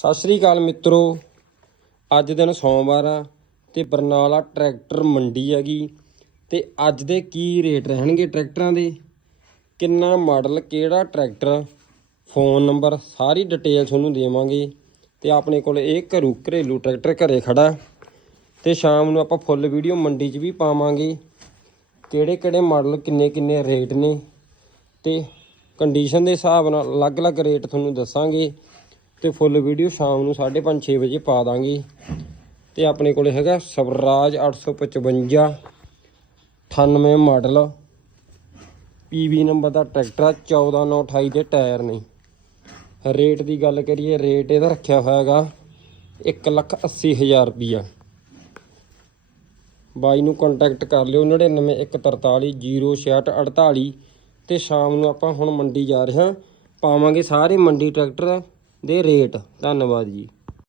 ਸਤਿ ਸ੍ਰੀ ਅਕਾਲ ਮਿੱਤਰੋ। ਅੱਜ ਦਿਨ ਸੋਮਵਾਰ ਆ ਤੇ ਬਰਨਾਲਾ ਟਰੈਕਟਰ ਮੰਡੀ ਹੈਗੀ ਤੇ ਅੱਜ ਦੇ ਕੀ ਰੇਟ ਰਹਿਣਗੇ ਟਰੈਕਟਰਾਂ ਦੇ? ਕਿੰਨਾ ਮਾਡਲ, ਕਿਹੜਾ ਟਰੈਕਟਰ? ਫੋਨ ਨੰਬਰ, ਸਾਰੀ ਡਿਟੇਲ ਤੁਹਾਨੂੰ ਦੇਵਾਂਗੇ ਤੇ ਆਪਣੇ ਕੋਲ ਇਹ ਘਰੂ ਘਰੇਲੂ ਟਰੈਕਟਰ ਘਰੇ ਖੜਾ। ਤੇ ਸ਼ਾਮ ਨੂੰ ਆਪਾਂ ਫੁੱਲ ਵੀਡੀਓ ਮੰਡੀ 'ਚ ਵੀ ਪਾਵਾਂਗੇ। ਕਿਹੜੇ ਕਿਹੜੇ ਮਾਡਲ, ਕਿੰਨੇ ਕਿੰਨੇ ਰੇਟ ਨੇ ਤੇ ਕੰਡੀਸ਼ਨ ਦੇ ਹਿਸਾਬ ਨਾਲ ਅਲੱਗ-ਅਲੱਗ ਰੇਟ ਤੁਹਾਨੂੰ ਦੱਸਾਂਗੇ। ਤੇ ਫੁੱਲ ਵੀਡੀਓ ਸ਼ਾਮ ਨੂੰ 5:30 6 ਵਜੇ ਪਾ ਦਾਂਗੇ। ਤੇ ਆਪਣੇ ਕੋਲੇ ਹੈਗਾ ਸਵਰਾਜ 855 98 ਮਾਡਲ। ਪੀਵੀ ਨੰਬਰ ਦਾ ਟਰੈਕਟਰ ਆ 14928 ਦੇ ਟਾਇਰ ਨੇ। ਰੇਟ ਦੀ ਗੱਲ ਕਰੀਏ, ਰੇਟ ਇਹਦਾ ਰੱਖਿਆ ਹੋਇਆ ਹੈਗਾ 180000 ਰੁਪਿਆ ਬਾਈ ਨੂੰ ਕੰਟੈਕਟ ਕਰ ਲਿਓ 9914306648 ਤੇ ਸ਼ਾਮ ਨੂੰ ਆਪਾਂ ਹੁਣ ਮੰਡੀ ਜਾ ਰਹੇ ਹਾਂ। ਪਾਵਾਂਗੇ ਸਾਰੇ ਮੰਡੀ ਟਰੈਕਟਰ। ਦੇ ਰੇਟ। ਧੰਨਵਾਦ ਜੀ।